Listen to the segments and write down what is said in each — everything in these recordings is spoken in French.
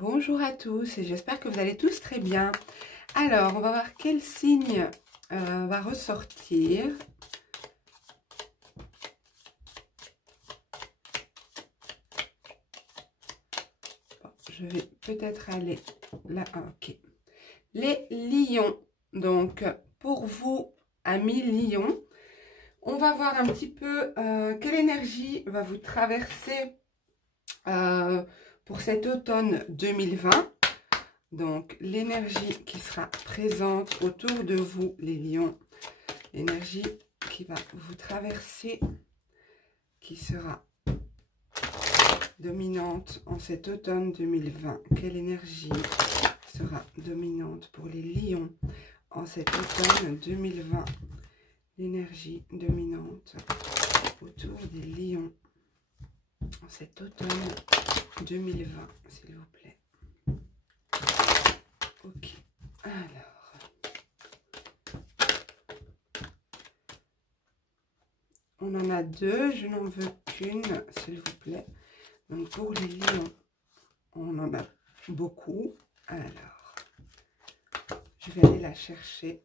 Bonjour à tous et j'espère que vous allez tous très bien. Alors, on va voir quel signe va ressortir. Bon, je vais peut-être aller là. Ok. Les lions. Donc, pour vous, amis lions, on va voir un petit peu quelle énergie va vous traverser pour cet automne 2020. Donc, l'énergie qui sera présente autour de vous, les lions. L'énergie qui va vous traverser, qui sera dominante en cet automne 2020. Quelle énergie sera dominante pour les lions en cet automne 2020? L'énergie dominante autour des lions en cet automne 2020, s'il vous plaît. Ok, alors, on en a deux, je n'en veux qu'une, s'il vous plaît. Donc pour les lions, on en a beaucoup. Alors, je vais aller la chercher.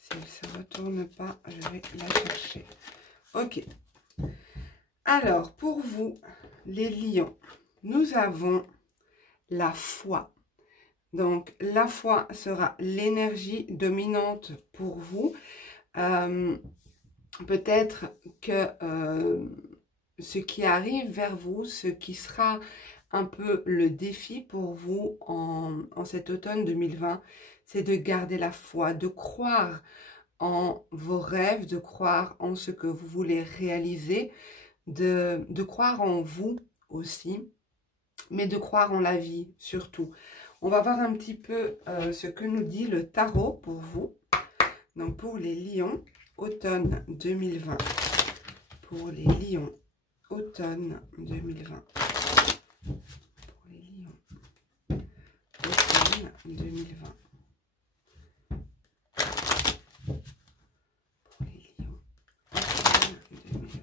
Si elle ne se retourne pas, je vais la chercher. Ok. Alors, pour vous, les lions, nous avons la foi. Donc, la foi sera l'énergie dominante pour vous. Peut-être que ce qui arrive vers vous, ce qui sera un peu le défi pour vous en cet automne 2020, c'est de garder la foi, de croire en vos rêves, de croire en ce que vous voulez réaliser, de croire en vous aussi, mais de croire en la vie surtout. On va voir un petit peu ce que nous dit le tarot pour vous. Donc pour les lions, automne 2020. Pour les lions, automne 2020. Pour les lions, automne 2020. Pour les lions, automne 2020.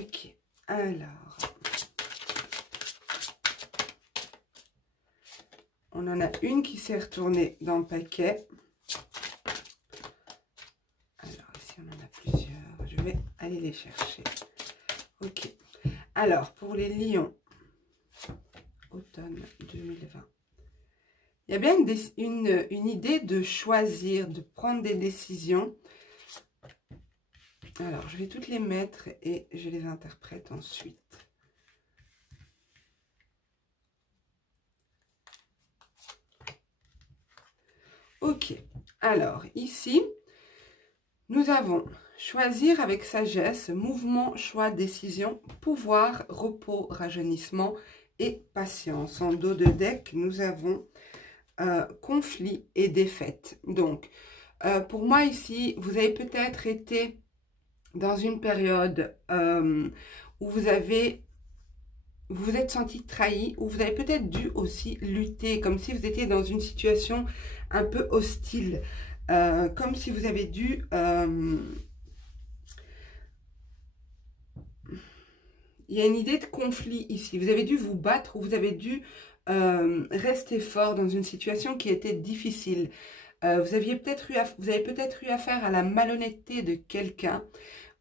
Ok, alors, on en a une qui s'est retournée dans le paquet. Alors, ici, on en a plusieurs. Je vais aller les chercher. Ok. Alors, pour les lions, automne 2020. Il y a bien une idée de choisir, de prendre des décisions. Alors, je vais toutes les mettre et je les interprète ensuite. Ok, alors ici, nous avons choisir avec sagesse, mouvement, choix, décision, pouvoir, repos, rajeunissement et patience. En dos de deck, nous avons conflit et défaite. Donc, pour moi ici, vous avez peut-être été dans une période où vous vous êtes senti trahi, ou vous avez peut-être dû aussi lutter, comme si vous étiez dans une situation un peu hostile, comme si vous avez dû... il y a une idée de conflit ici. Vous avez dû vous battre, ou vous avez dû rester fort dans une situation qui était difficile. Vous avez peut-être eu affaire à la malhonnêteté de quelqu'un,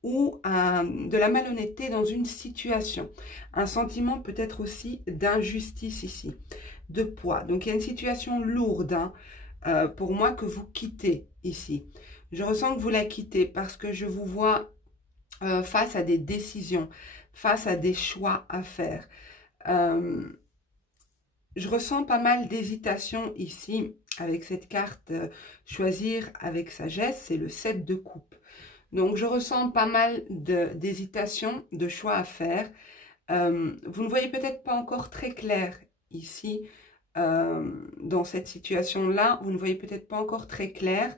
ou de la malhonnêteté dans une situation. Un sentiment peut-être aussi d'injustice ici, de poids. Donc, il y a une situation lourde pour moi que vous quittez ici. Je ressens que vous la quittez parce que je vous vois face à des décisions, face à des choix à faire. Je ressens pas mal d'hésitation ici avec cette carte choisir avec sagesse, c'est le 7 de coupe. Donc, je ressens pas mal d'hésitation, de choix à faire. Vous ne voyez peut-être pas encore très clair ici, dans cette situation-là. Vous ne voyez peut-être pas encore très clair.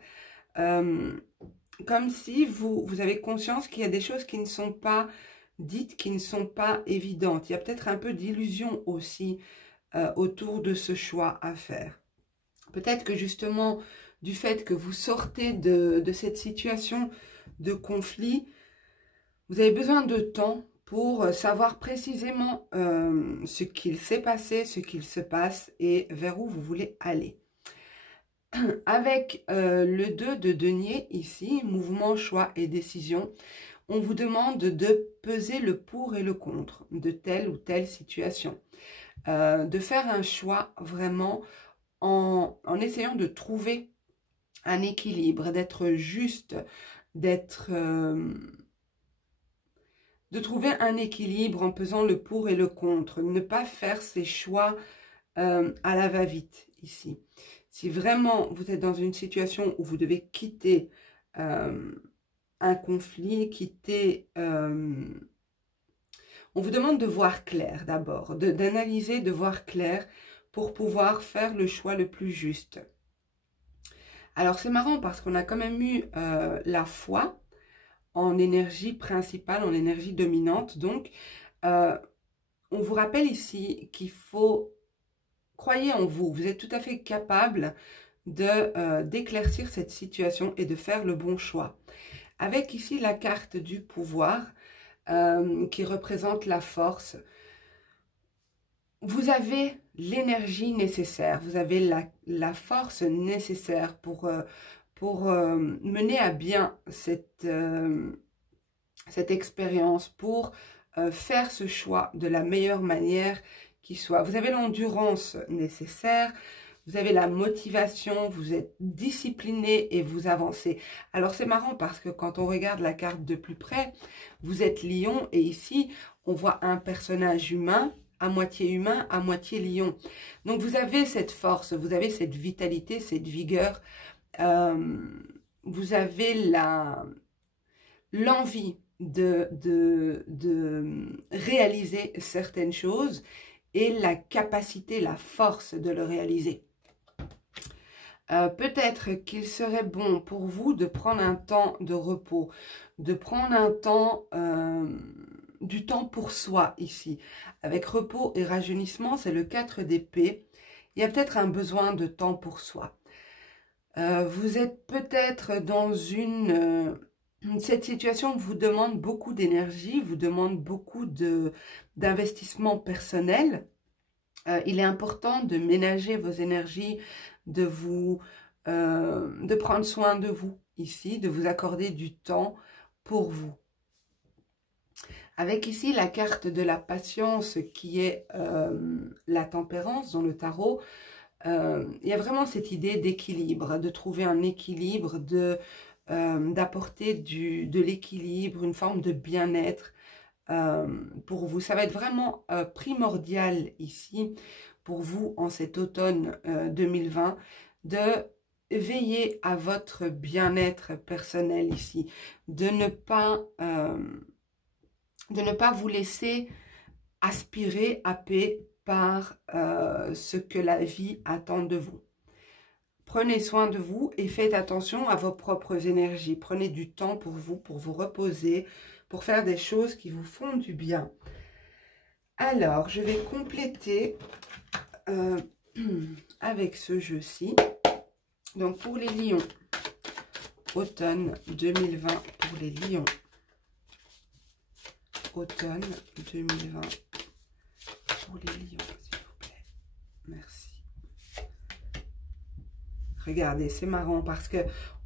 Comme si vous avez conscience qu'il y a des choses qui ne sont pas dites, qui ne sont pas évidentes. Il y a peut-être un peu d'illusion aussi autour de ce choix à faire. Peut-être que justement, du fait que vous sortez de cette situation de conflit, vous avez besoin de temps pour savoir précisément ce qu'il s'est passé, ce qu'il se passe et vers où vous voulez aller. Avec le 2 de denier ici, mouvement, choix et décision, on vous demande de peser le pour et le contre de telle ou telle situation. De faire un choix vraiment en essayant de trouver un équilibre, d'être juste, de trouver un équilibre en pesant le pour et le contre, ne pas faire ces choix à la va-vite ici. Si vraiment vous êtes dans une situation où vous devez quitter un conflit, on vous demande de voir clair d'abord, d'analyser, de voir clair pour pouvoir faire le choix le plus juste. Alors c'est marrant parce qu'on a quand même eu la foi en énergie principale, en énergie dominante. Donc on vous rappelle ici qu'il faut croire en vous. Vous êtes tout à fait capable d'éclaircir cette situation et de faire le bon choix. Avec ici la carte du pouvoir qui représente la force. Vous avez l'énergie nécessaire, vous avez la force nécessaire pour mener à bien cette expérience, pour faire ce choix de la meilleure manière qui soit. Vous avez l'endurance nécessaire, vous avez la motivation, vous êtes discipliné et vous avancez. Alors c'est marrant parce que quand on regarde la carte de plus près, vous êtes lion et ici on voit un personnage humain, à moitié lion. Donc vous avez cette force, vous avez cette vitalité, cette vigueur, vous avez l'envie de réaliser certaines choses et la capacité, la force de le réaliser. Peut-être qu'il serait bon pour vous de prendre un temps de repos, de prendre un temps, du temps pour soi ici. Avec repos et rajeunissement, c'est le 4 d'épée. Il y a peut-être un besoin de temps pour soi. Vous êtes peut-être dans cette situation vous demande beaucoup d'énergie, vous demande beaucoup d'investissement personnel. Il est important de ménager vos énergies, de prendre soin de vous ici, de vous accorder du temps pour vous. Avec ici la carte de la patience qui est la tempérance dans le tarot, il y a vraiment cette idée d'équilibre, de trouver un équilibre, d'apporter de l'équilibre, une forme de bien-être pour vous. Ça va être vraiment primordial ici pour vous en cet automne 2020 de veiller à votre bien-être personnel ici, de ne pas vous laisser aspirer, happer par ce que la vie attend de vous. Prenez soin de vous et faites attention à vos propres énergies. Prenez du temps pour vous reposer, pour faire des choses qui vous font du bien. Alors, je vais compléter avec ce jeu-ci. Donc, pour les lions, automne 2020 pour les lions. Automne 2020 pour les lions, s'il vous plaît. Merci. Regardez, c'est marrant parce que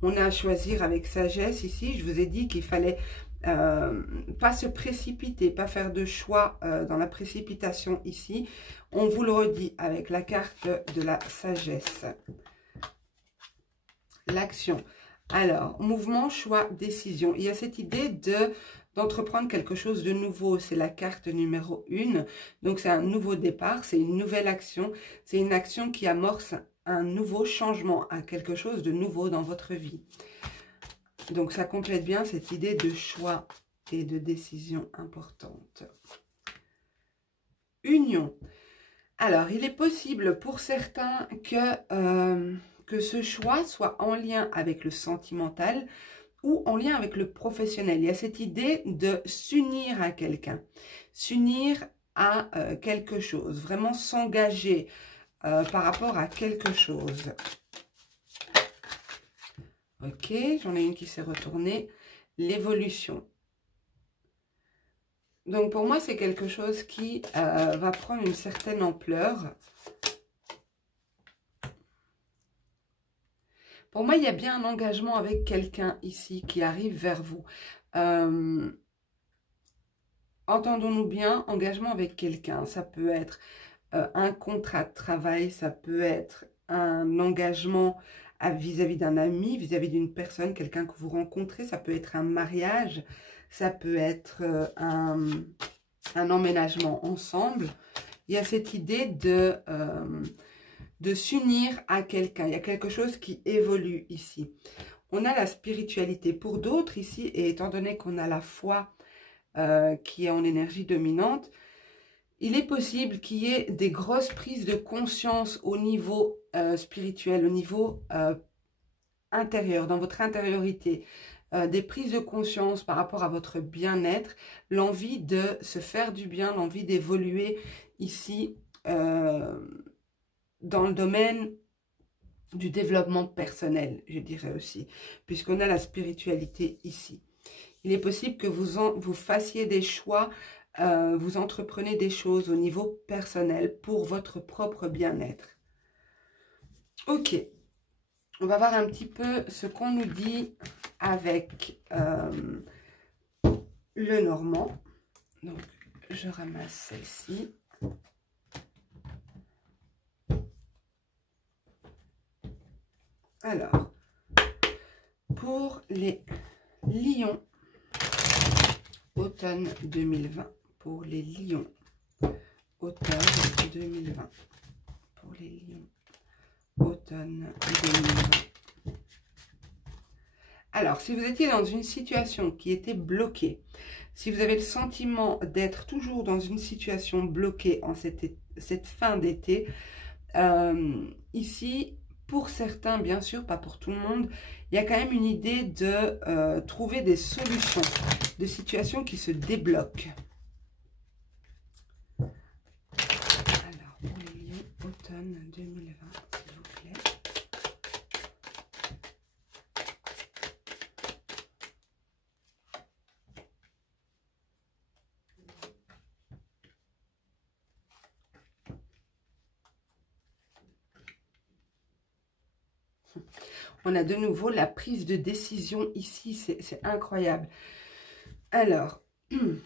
on a à choisir avec sagesse ici. Je vous ai dit qu'il fallait pas se précipiter, pas faire de choix dans la précipitation ici. On vous le redit avec la carte de la sagesse. L'action. Alors, mouvement, choix, décision. Il y a cette idée d'entreprendre quelque chose de nouveau. C'est la carte numéro 1. Donc, c'est un nouveau départ, c'est une nouvelle action. C'est une action qui amorce un nouveau changement, à quelque chose de nouveau dans votre vie. Donc, ça complète bien cette idée de choix et de décision importante. Union. Alors, il est possible pour certains que ce choix soit en lien avec le sentimental ou en lien avec le professionnel. Il y a cette idée de s'unir à quelqu'un, s'unir à quelque chose, vraiment s'engager par rapport à quelque chose. Ok, j'en ai une qui s'est retournée. L'évolution. Donc pour moi, c'est quelque chose qui va prendre une certaine ampleur. Pour moi, il y a bien un engagement avec quelqu'un ici qui arrive vers vous. Entendons-nous bien, engagement avec quelqu'un. Ça peut être un contrat de travail, ça peut être un engagement vis-à-vis d'un ami, vis-à-vis d'une personne, quelqu'un que vous rencontrez. Ça peut être un mariage, ça peut être un emménagement ensemble. Il y a cette idée de s'unir à quelqu'un. Il y a quelque chose qui évolue ici. On a la spiritualité. Pour d'autres ici, et étant donné qu'on a la foi qui est en énergie dominante, il est possible qu'il y ait des grosses prises de conscience au niveau spirituel, au niveau intérieur, dans votre intériorité. Des prises de conscience par rapport à votre bien-être, l'envie de se faire du bien, l'envie d'évoluer ici dans le domaine du développement personnel, je dirais aussi, puisqu'on a la spiritualité ici. Il est possible que vous fassiez des choix, vous entreprenez des choses au niveau personnel pour votre propre bien-être. Ok, on va voir un petit peu ce qu'on nous dit avec le normand. Donc, je ramasse celle-ci. Alors, pour les lions, automne 2020. Pour les lions, automne 2020. Pour les lions, automne 2020. Alors, si vous étiez dans une situation qui était bloquée, si vous avez le sentiment d'être toujours dans une situation bloquée en cette fin d'été, ici, pour certains, bien sûr, pas pour tout le monde, il y a quand même une idée de trouver des solutions, de situations qui se débloquent. Alors, pour les lions, automne 2020, s'il vous plaît. On a de nouveau la prise de décision ici, c'est incroyable. Alors, il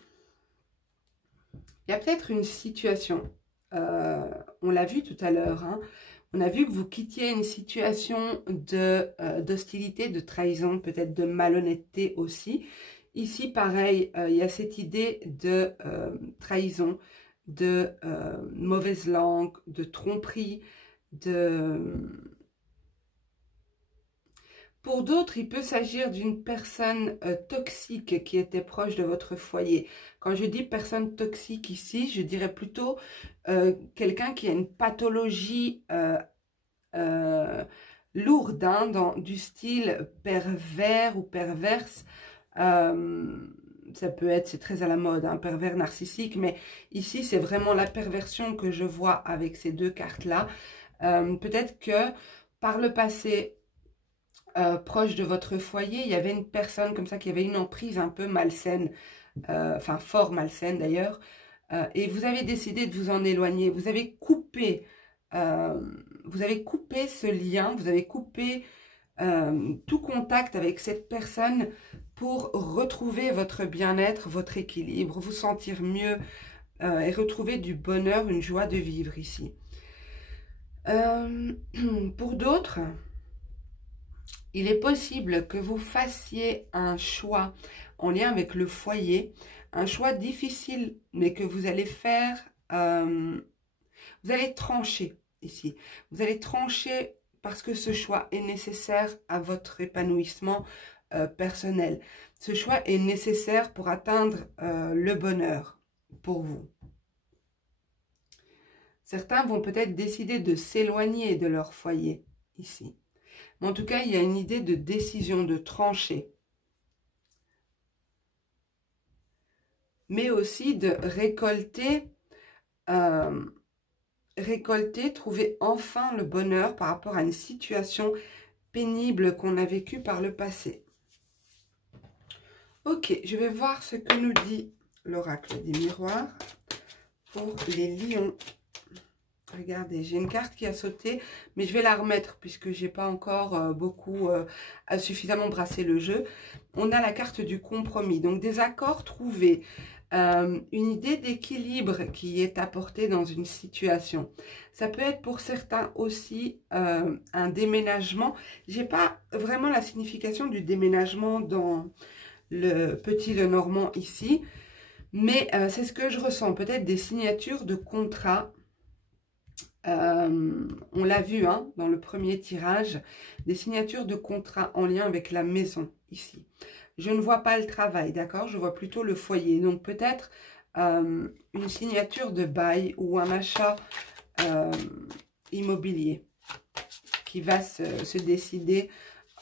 y a peut-être une situation, on l'a vu tout à l'heure, hein, on a vu que vous quittiez une situation d'hostilité, de trahison, peut-être de malhonnêteté aussi. Ici, pareil, il y a cette idée de trahison, de mauvaise langue, de tromperie, Pour d'autres, il peut s'agir d'une personne toxique qui était proche de votre foyer. Quand je dis personne toxique ici, je dirais plutôt quelqu'un qui a une pathologie lourde, hein, du style pervers ou perverse. Ça peut être, c'est très à la mode, un pervers narcissique, mais ici, c'est vraiment la perversion que je vois avec ces deux cartes-là. Peut-être que par le passé, proche de votre foyer, il y avait une personne comme ça qui avait une emprise un peu malsaine, enfin fort malsaine d'ailleurs, et vous avez décidé de vous en éloigner. Vous avez coupé ce lien, vous avez coupé tout contact avec cette personne pour retrouver votre bien-être, votre équilibre, vous sentir mieux et retrouver du bonheur, une joie de vivre ici. Pour d'autres, il est possible que vous fassiez un choix en lien avec le foyer, un choix difficile, mais que vous allez faire, vous allez trancher ici. Vous allez trancher parce que ce choix est nécessaire à votre épanouissement personnel. Ce choix est nécessaire pour atteindre le bonheur pour vous. Certains vont peut-être décider de s'éloigner de leur foyer ici. Mais en tout cas, il y a une idée de décision, de trancher. Mais aussi de récolter, trouver enfin le bonheur par rapport à une situation pénible qu'on a vécue par le passé. Ok, je vais voir ce que nous dit l'oracle des miroirs pour les lions. Regardez, j'ai une carte qui a sauté, mais je vais la remettre puisque j'ai pas encore suffisamment brassé le jeu. On a la carte du compromis, donc des accords trouvés, une idée d'équilibre qui est apportée dans une situation. Ça peut être pour certains aussi un déménagement. J'ai pas vraiment la signification du déménagement dans le Petit Lenormand ici, mais c'est ce que je ressens. Peut-être des signatures de contrats. On l'a vu dans le premier tirage, des signatures de contrats en lien avec la maison ici. Je ne vois pas le travail, d'accord? Je vois plutôt le foyer. Donc peut-être une signature de bail ou un achat immobilier qui va se décider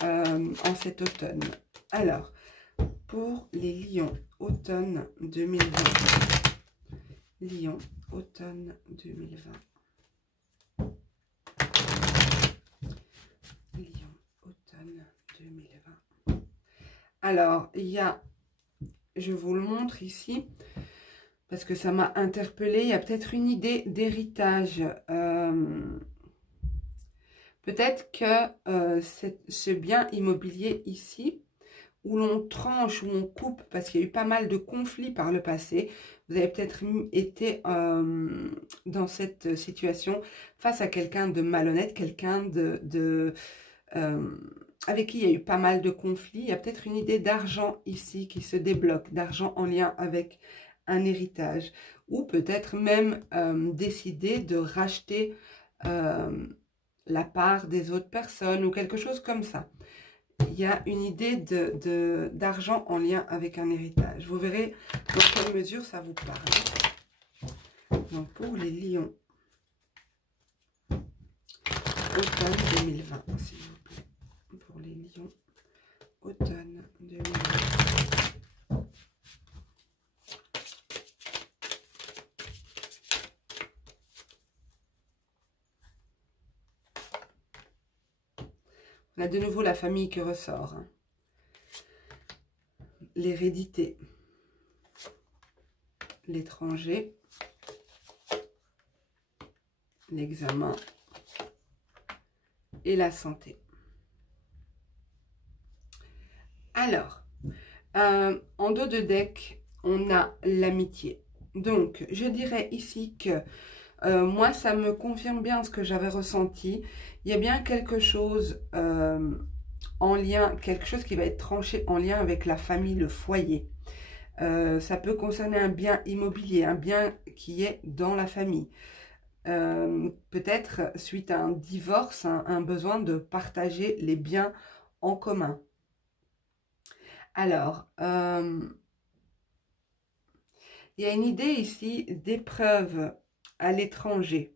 en cet automne. Alors, pour les lions, automne 2020. Lion, automne 2020. Lion, automne 2020. Alors, il y a, je vous le montre ici, parce que ça m'a interpellée, il y a peut-être une idée d'héritage. Peut-être que ce bien immobilier ici, où l'on tranche, où on coupe, parce qu'il y a eu pas mal de conflits par le passé, vous avez peut-être été dans cette situation face à quelqu'un de malhonnête, quelqu'un avec qui il y a eu pas mal de conflits. Il y a peut-être une idée d'argent ici qui se débloque, d'argent en lien avec un héritage. Ou peut-être même décider de racheter la part des autres personnes ou quelque chose comme ça. Il y a une idée d'argent en lien avec un héritage. Vous verrez dans quelle mesure ça vous parle. Donc pour les lions, automne 2020, s'il vous plaît. Pour les lions, automne 2020. On a de nouveau la famille qui ressort. L'hérédité. L'étranger. L'examen. Et la santé. Alors, en dos de deck, on a l'amitié. Donc, je dirais ici que moi, ça me confirme bien ce que j'avais ressenti. Il y a bien quelque chose en lien, quelque chose qui va être tranché en lien avec la famille, le foyer. Ça peut concerner un bien immobilier, un bien qui est dans la famille. Peut-être suite à un divorce, un besoin de partager les biens en commun. Alors, il y a une idée ici d'épreuve à l'étranger.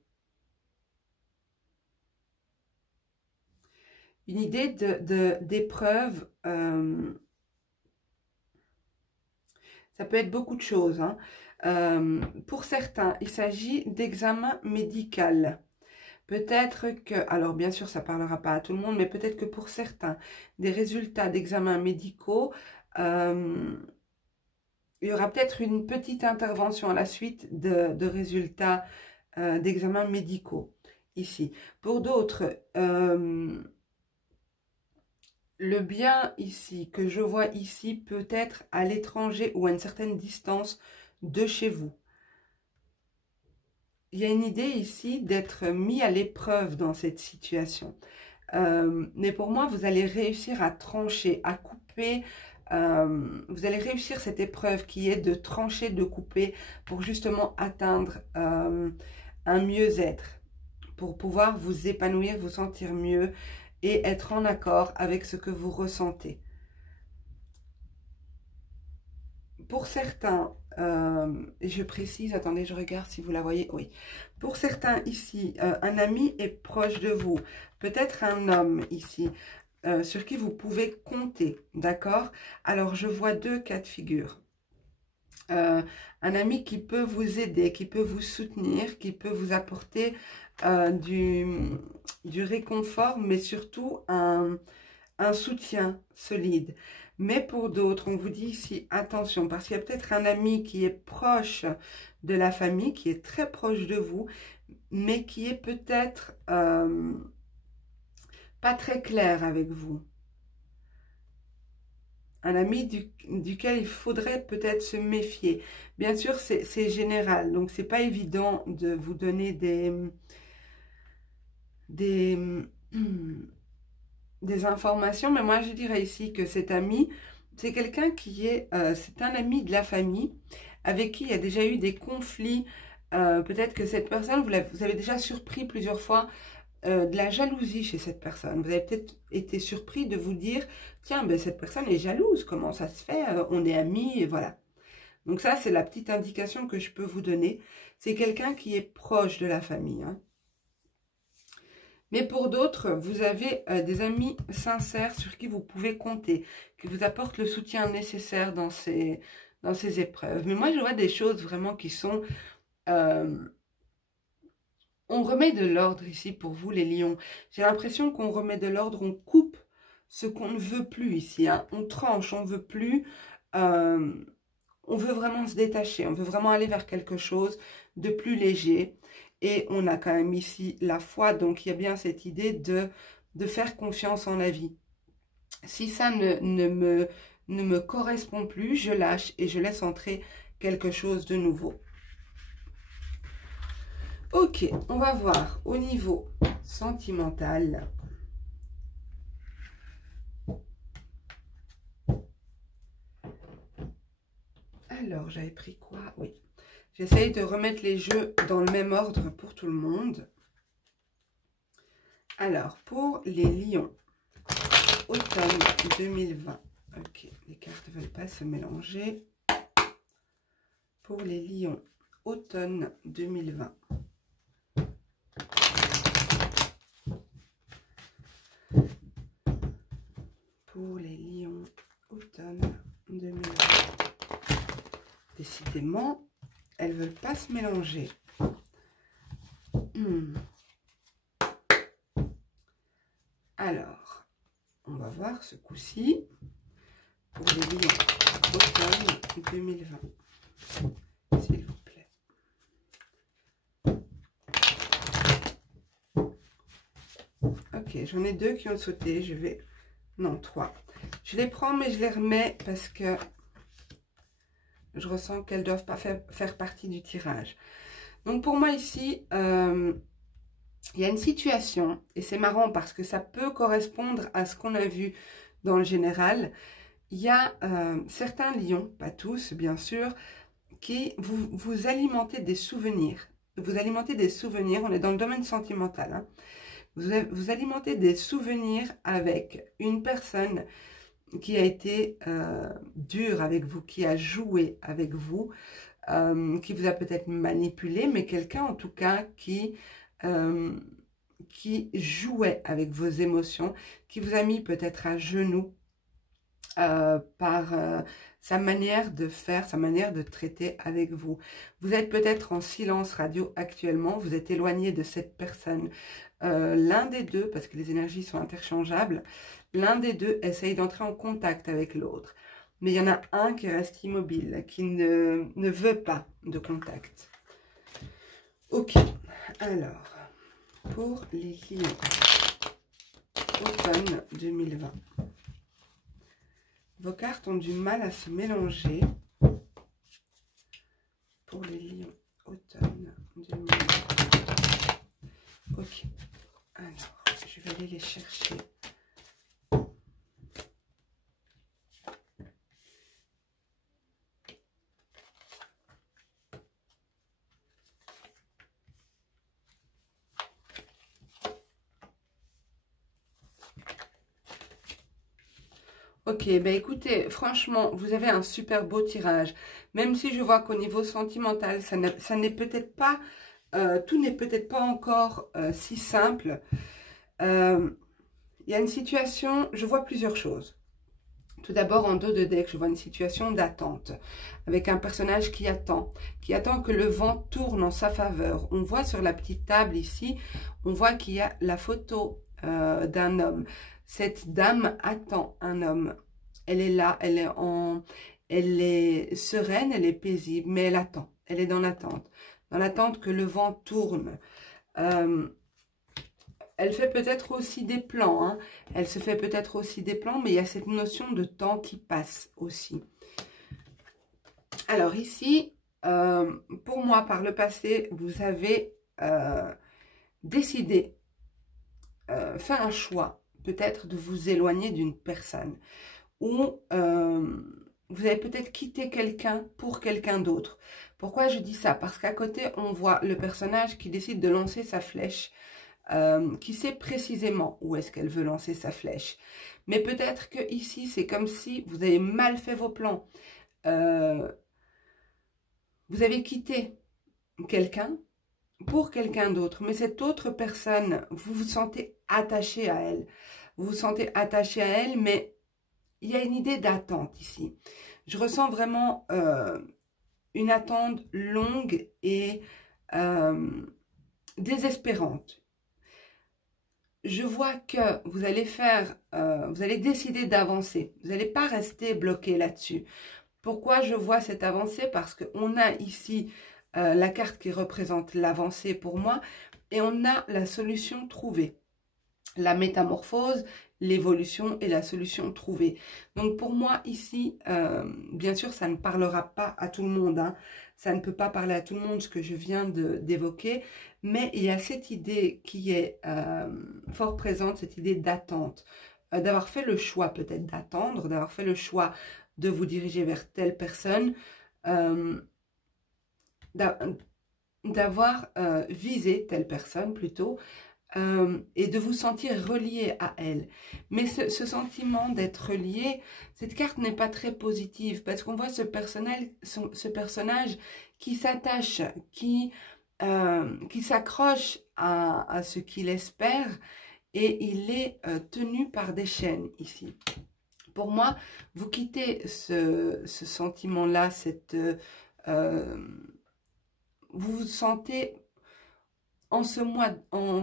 Une idée d'épreuve, ça peut être beaucoup de choses. Pour certains, il s'agit d'examen médical. Peut-être que, alors bien sûr, ça ne parlera pas à tout le monde, mais peut-être que pour certains, des résultats d'examens médicaux, il y aura peut-être une petite intervention à la suite de résultats d'examens médicaux ici. Pour d'autres, le bien ici, que je vois ici, peut être à l'étranger ou à une certaine distance de chez vous. Il y a une idée ici d'être mis à l'épreuve dans cette situation. Mais pour moi, vous allez réussir à trancher, à couper. Vous allez réussir cette épreuve qui est de trancher, de couper pour justement atteindre un mieux-être. Pour pouvoir vous épanouir, vous sentir mieux et être en accord avec ce que vous ressentez. Pour certains, je précise, attendez, je regarde si vous la voyez, oui. Pour certains ici, un ami est proche de vous, peut-être un homme ici, sur qui vous pouvez compter, d'accord? Alors, je vois deux cas de figure. Un ami qui peut vous aider, qui peut vous soutenir, qui peut vous apporter du réconfort, mais surtout un soutien solide. Mais pour d'autres, on vous dit ici, attention, parce qu'il y a peut-être un ami qui est proche de la famille, qui est très proche de vous, mais qui est peut-être pas très clair avec vous. Un ami duquel il faudrait peut-être se méfier. Bien sûr, c'est général, donc c'est pas évident de vous donner des informations, mais moi je dirais ici que cet ami, c'est quelqu'un qui est, c'est un ami de la famille, avec qui il y a déjà eu des conflits. Peut-être que cette personne, vous avez déjà surpris plusieurs fois de la jalousie chez cette personne. Vous avez peut-être été surpris de vous dire, tiens, ben, cette personne est jalouse, comment ça se fait, on est amis, et voilà. Donc ça, c'est la petite indication que je peux vous donner. C'est quelqu'un qui est proche de la famille. Hein. Mais pour d'autres, vous avez des amis sincères sur qui vous pouvez compter, qui vous apportent le soutien nécessaire dans ces épreuves. Mais moi, je vois des choses vraiment qui sont... on remet de l'ordre ici pour vous, les lions. J'ai l'impression qu'on remet de l'ordre, on coupe ce qu'on ne veut plus ici. Hein. On tranche, on ne veut plus. On veut vraiment se détacher, on veut vraiment aller vers quelque chose de plus léger. Et on a quand même ici la foi, donc il y a bien cette idée de faire confiance en la vie. Si ça ne me correspond plus, je lâche et je laisse entrer quelque chose de nouveau. Ok, on va voir au niveau sentimental. Alors, j'avais pris quoi? Oui. J'essaye de remettre les jeux dans le même ordre pour tout le monde. Alors, pour les lions, automne 2020. Ok, les cartes ne veulent pas se mélanger. Pour les lions, automne 2020. Pour les lions, automne 2020. Décidément, elles ne veulent pas se mélanger. Alors, on va voir ce coup-ci pour les lions, automne 2020. S'il vous plaît. Ok, j'en ai deux qui ont sauté. Je vais... Non, 3. Je les prends, mais je les remets parce que je ressens qu'elles ne doivent pas faire partie du tirage. Donc, pour moi, ici, il y a une situation, et c'est marrant parce que ça peut correspondre à ce qu'on a vu dans le général. Il y a certains lions, pas tous, bien sûr, qui vous alimentez des souvenirs. Vous alimentez des souvenirs, on est dans le domaine sentimental, hein. Vous alimentez des souvenirs avec une personne qui a été dure avec vous, qui a joué avec vous, qui vous a peut-être manipulé, mais quelqu'un en tout cas qui jouait avec vos émotions, qui vous a mis peut-être à genoux par sa manière de faire, sa manière de traiter avec vous. Vous êtes peut-être en silence radio actuellement, vous êtes éloigné de cette personne. L'un des deux, parce que les énergies sont interchangeables, l'un des deux essaye d'entrer en contact avec l'autre. Mais il y en a un qui reste immobile, qui ne veut pas de contact. Ok, alors, pour les lions, automne 2020. Vos cartes ont du mal à se mélanger. Pour les lions, automne 2020. Ok. Alors, je vais aller les chercher. Ok, ben écoutez, franchement, vous avez un super beau tirage. Même si je vois qu'au niveau sentimental, ça n'est peut-être pas, tout n'est peut-être pas encore si simple. Il y a une situation, je vois plusieurs choses. Tout d'abord, en dos de deck, je vois une situation d'attente, avec un personnage qui attend que le vent tourne en sa faveur. On voit sur la petite table ici, on voit qu'il y a la photo d'un homme. Cette dame attend un homme. Elle est là, elle est sereine, elle est paisible, mais elle attend. Elle est dans l'attente que le vent tourne. Elle fait peut-être aussi des plans, hein. Elle se fait peut-être aussi des plans, mais il y a cette notion de temps qui passe aussi. Alors ici, pour moi, par le passé, vous avez décidé, fait un choix, peut-être de vous éloigner d'une personne. Ou vous avez peut-être quitté quelqu'un pour quelqu'un d'autre. Pourquoi je dis ça? Parce qu'à côté, on voit le personnage qui décide de lancer sa flèche, qui sait précisément où est-ce qu'elle veut lancer sa flèche. Mais peut-être que ici, c'est comme si vous avez mal fait vos plans. Vous avez quitté quelqu'un pour quelqu'un d'autre, mais cette autre personne, vous vous sentez attaché à elle. Vous vous sentez attaché à elle, mais il y a une idée d'attente ici. Je ressens vraiment une attente longue et désespérante. Je vois que vous allez vous allez décider d'avancer. Vous n'allez pas rester bloqué là-dessus. Pourquoi je vois cette avancée? Parce qu'on a ici la carte qui représente l'avancée pour moi et on a la solution trouvée. La métamorphose, l'évolution et la solution trouvée. Donc pour moi ici, bien sûr ça ne parlera pas à tout le monde, hein. Ça ne peut pas parler à tout le monde ce que je viens d'évoquer, mais il y a cette idée qui est fort présente, cette idée d'attente, d'avoir fait le choix peut-être d'attendre, d'avoir fait le choix de vous diriger vers telle personne, d'avoir visé telle personne plutôt, et de vous sentir relié à elle. Mais ce sentiment d'être relié, cette carte n'est pas très positive parce qu'on voit ce personnage qui s'attache, qui s'accroche à ce qu'il espère et il est tenu par des chaînes ici. Pour moi, vous quittez ce sentiment-là, vous vous sentez en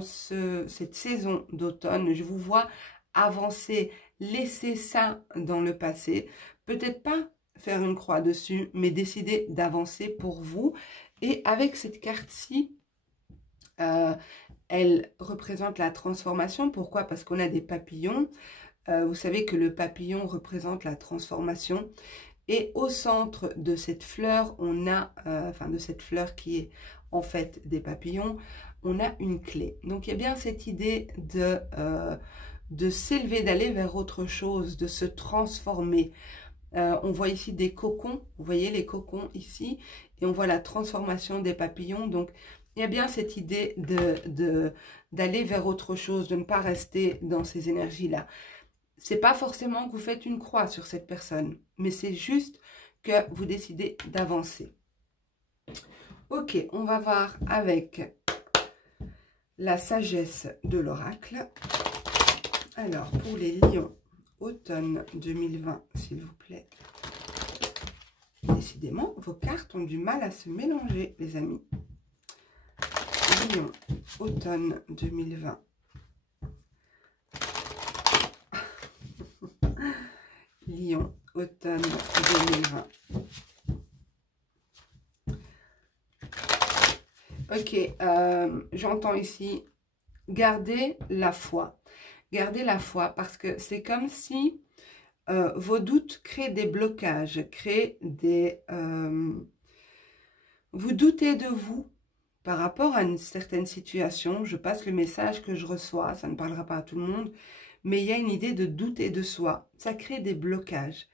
cette saison d'automne, je vous vois avancer, laisser ça dans le passé. Peut-être pas faire une croix dessus, mais décider d'avancer pour vous. Et avec cette carte-ci, elle représente la transformation. Pourquoi? Parce qu'on a des papillons. Vous savez que le papillon représente la transformation. Et au centre de cette fleur, on a, de cette fleur qui est en fait des papillons, on a une clé. Donc il y a bien cette idée de s'élever, d'aller vers autre chose, de se transformer. On voit ici des cocons, vous voyez les cocons ici, et on voit la transformation des papillons. Donc il y a bien cette idée d'aller vers autre chose, de ne pas rester dans ces énergies-là. C'est pas forcément que vous faites une croix sur cette personne, mais c'est juste que vous décidez d'avancer. Ok, on va voir avec la sagesse de l'oracle. Alors, pour les lions, automne 2020, s'il vous plaît. Décidément, vos cartes ont du mal à se mélanger, les amis. Lion, automne 2020. Lion, automne 2020. Ok, j'entends ici, gardez la foi. Gardez la foi parce que c'est comme si vos doutes créent des blocages, vous doutez de vous par rapport à une certaine situation. Je passe le message que je reçois, ça ne parlera pas à tout le monde, mais il y a une idée de douter de soi. Ça crée des blocages.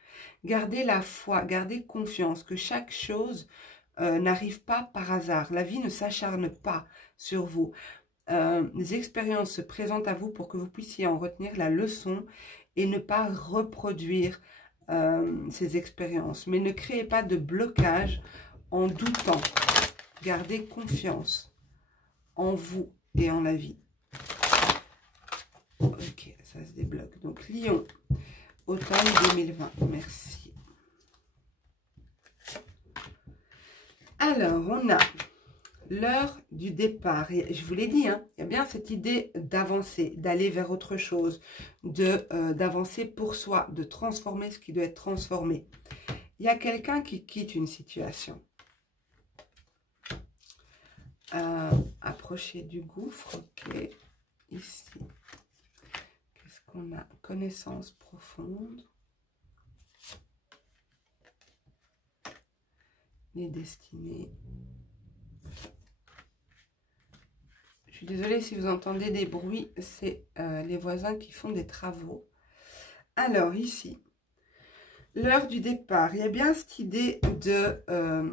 Gardez la foi, gardez confiance que chaque chose n'arrive pas par hasard. La vie ne s'acharne pas sur vous. Les expériences se présentent à vous pour que vous puissiez en retenir la leçon et ne pas reproduire ces expériences. Mais ne créez pas de blocage en doutant. Gardez confiance en vous et en la vie. Ok, ça se débloque. Donc, Lion, automne 2020. Merci. Alors, on a l'heure du départ. Et je vous l'ai dit, hein, il y a bien cette idée d'avancer, d'aller vers autre chose, d'avancer pour soi, de transformer ce qui doit être transformé. Il y a quelqu'un qui quitte une situation. Approcher du gouffre, ok. Ici, qu'est-ce qu'on a? Connaissance profonde. Les destinées. Je suis désolée si vous entendez des bruits, c'est les voisins qui font des travaux. Alors ici, l'heure du départ. Il y a bien cette idée de,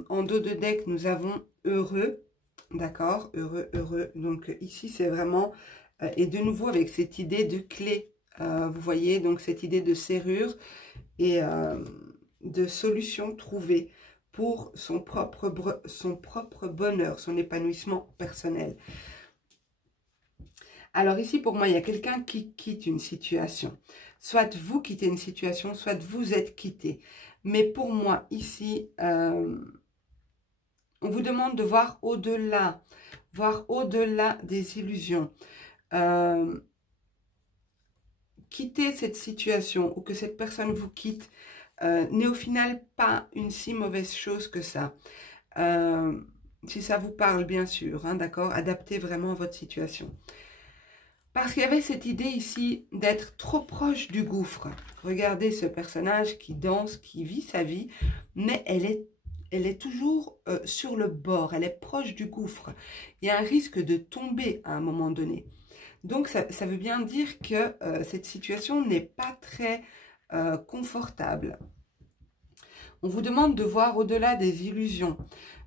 en dos de deck, nous avons heureux, d'accord, heureux, heureux. Donc ici, c'est vraiment, et de nouveau avec cette idée de clé, vous voyez, donc cette idée de serrure et de solution trouvée pour son propre bonheur, son épanouissement personnel. Alors ici, pour moi, il y a quelqu'un qui quitte une situation. Soit vous quittez une situation, soit vous êtes quitté. Mais pour moi, ici, on vous demande de voir au-delà des illusions. Quitter cette situation ou que cette personne vous quitte n'est au final pas une si mauvaise chose que ça. Si ça vous parle, bien sûr, hein, d'accord, adaptez vraiment votre situation. Parce qu'il y avait cette idée ici d'être trop proche du gouffre. Regardez ce personnage qui danse, qui vit sa vie, mais elle est toujours sur le bord, elle est proche du gouffre. Il y a un risque de tomber à un moment donné. Donc ça veut bien dire que cette situation n'est pas très confortable. On vous demande de voir au-delà des illusions,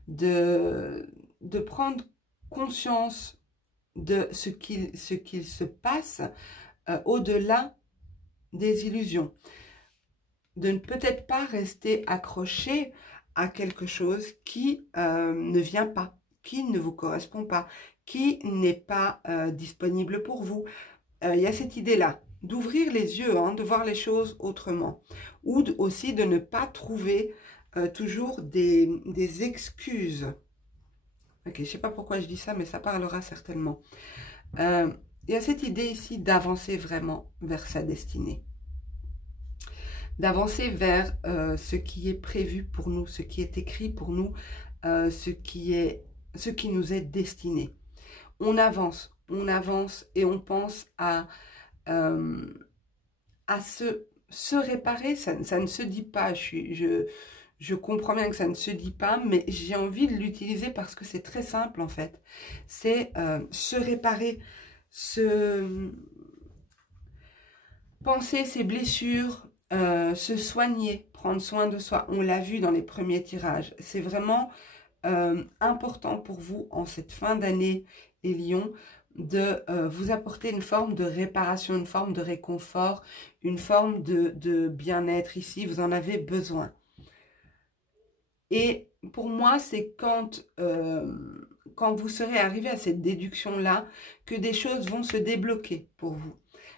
de prendre conscience de ce qu'il se passe au-delà des illusions. De ne peut-être pas rester accroché à quelque chose qui ne vient pas, qui ne vous correspond pas, qui n'est pas disponible pour vous. Il y a cette idée-là, d'ouvrir les yeux, hein, de voir les choses autrement. Ou aussi de ne pas trouver toujours des excuses. Ok, je ne sais pas pourquoi je dis ça, mais ça parlera certainement. Il y a cette idée ici d'avancer vraiment vers sa destinée. D'avancer vers ce qui est prévu pour nous, ce qui est écrit pour nous, ce qui nous est destiné. On avance et on pense à se réparer. Ça ne se dit pas, je comprends bien que ça ne se dit pas, mais j'ai envie de l'utiliser parce que c'est très simple en fait. C'est se réparer, penser ses blessures, se soigner, prendre soin de soi. On l'a vu dans les premiers tirages. C'est vraiment important pour vous en cette fin d'année, les lions, de vous apporter une forme de réparation, une forme de réconfort, une forme de bien-être ici. Vous en avez besoin. Et pour moi, c'est quand vous serez arrivé à cette déduction-là que des choses vont se débloquer pour vous.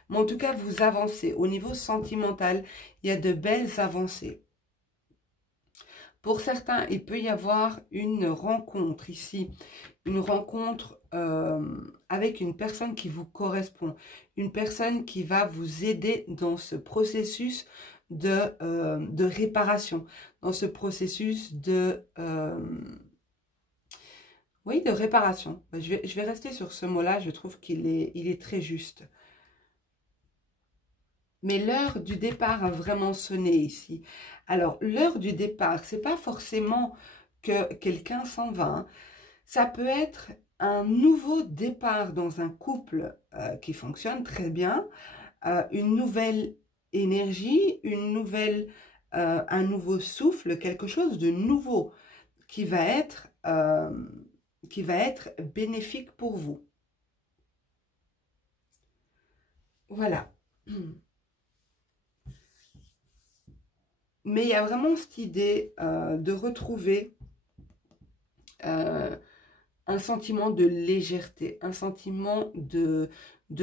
Mais en tout cas, vous avancez. Au niveau sentimental, il y a de belles avancées. Pour certains, il peut y avoir une rencontre ici. Une rencontre avec une personne qui vous correspond. Une personne qui va vous aider dans ce processus de réparation, dans ce processus oui, de réparation. Je vais rester sur ce mot-là, je trouve qu'il est très juste. Mais l'heure du départ a vraiment sonné ici. Alors, l'heure du départ, c'est pas forcément que quelqu'un s'en va. Hein. Ça peut être un nouveau départ dans un couple qui fonctionne très bien, une nouvelle énergie, un nouveau souffle, quelque chose de nouveau qui va être bénéfique pour vous. Voilà. Mais il y a vraiment cette idée de retrouver un sentiment de légèreté, un sentiment de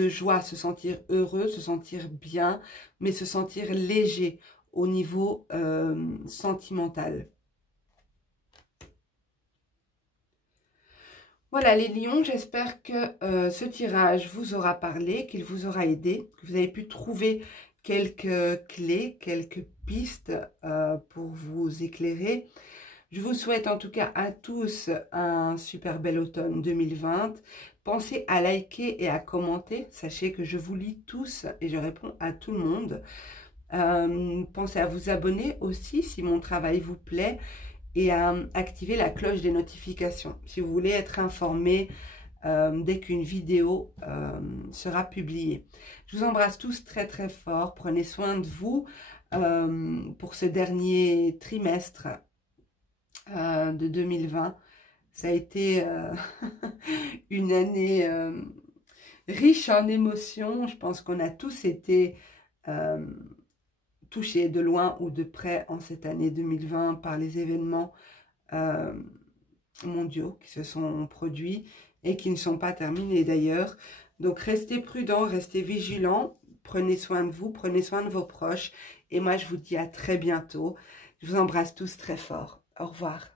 joie, se sentir heureux, se sentir bien, mais se sentir léger au niveau sentimental. Voilà les lions, j'espère que ce tirage vous aura parlé, qu'il vous aura aidé, que vous avez pu trouver quelques clés, quelques pistes pour vous éclairer. Je vous souhaite en tout cas à tous un super bel automne 2020. Pensez à liker et à commenter. Sachez que je vous lis tous et je réponds à tout le monde. Pensez à vous abonner aussi si mon travail vous plaît et à activer la cloche des notifications si vous voulez être informé dès qu'une vidéo sera publiée. Je vous embrasse tous très très fort. Prenez soin de vous pour ce dernier trimestre de 2020. Ça a été une année riche en émotions. Je pense qu'on a tous été touchés de loin ou de près en cette année 2020 par les événements mondiaux qui se sont produits et qui ne sont pas terminés d'ailleurs. Donc restez prudents, restez vigilants, prenez soin de vous, prenez soin de vos proches. Et moi je vous dis à très bientôt. Je vous embrasse tous très fort. Au revoir.